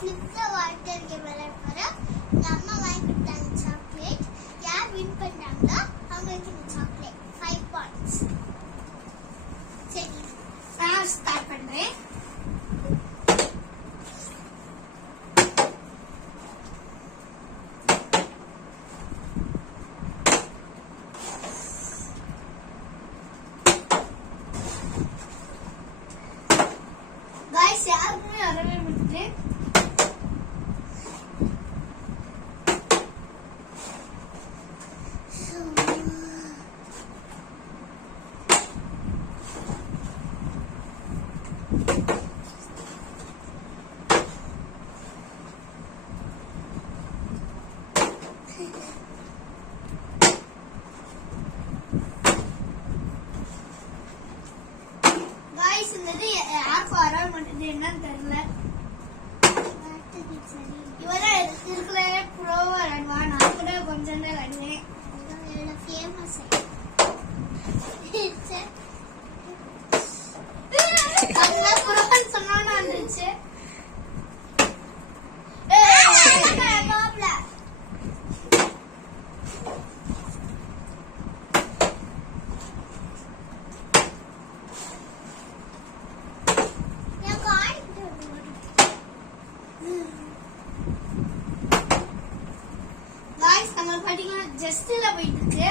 flip the water game விளையாட போறோம். அம்மா வாங்கி கொடுத்தாங்க சாக்லேட். யார் வின் பண்ணாங்களோ அவங்களுக்கு இந்த சாக்லேட் 5 points. சரி நான் ஸ்டார்ட் பண்றேன். guys யாருமே வரவே மாட்டேங்குது. guys இந்த யாருக்கு வர மாட்டேங்குது என்னன்னு தெரியல. இவரே இருக்கிற ப்ரோவா விளையாடுவா. நான் கூட கொஞ்சம் தான் விளையாடுவேன். ஃபேமஸ் சொன்னாலும் வந்துருச்சு. நம்ம படிக்கலாம் ஜஸ்ட்ல போயிட்டு இருக்கு.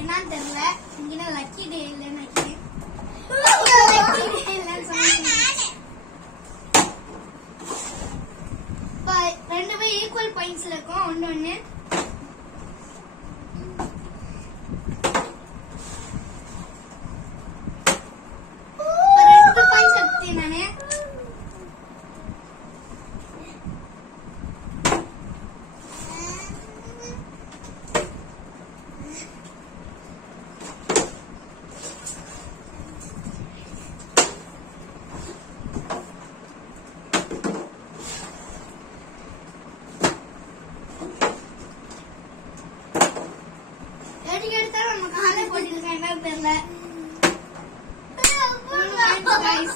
என்னன்னு தெரியல. இங்க லக்கி டே இல்லன்னு நினைக்கிறேன். ரெண்டு பேரும் ஈக்குவல் பாயிண்ட்ஸ்ல இருக்கும். ஒன்னு ரெண்டு பாயிண்ட்ஸ் எடுத்தேன் நானு. நம்ம காலை போட்டிருக்கேன் என்னன்னு தெரியல. guys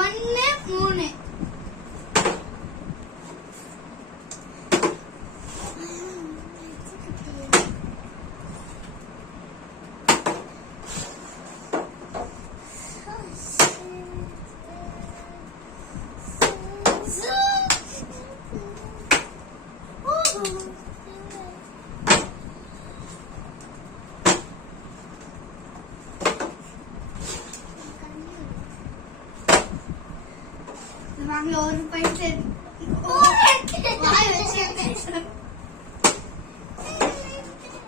ஒன்னு 3 வாங்க ஒரு பாயிண்ட் வாய் வச்சு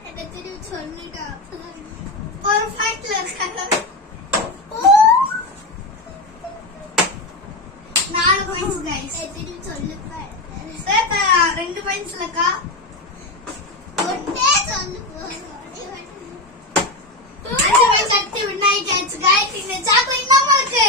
என்ன தெரியும் சொல்லிட்டா. ஒரு பாயிண்ட்ல இருக்காங்க. 4 பாயிண்ட்ஸ் गाइस. தெரியும் சொல்லுப்பா. சேப்பா 2 பாயிண்ட்ஸ்ல இருக்கா. ஒண்ணே சொல்லு போறோம். 5 பாயிண்ட்ஸ் அடி வின் ஆயிடுச்சு गाइस. இந்த சாக்லேட் நம்ம இருக்கு.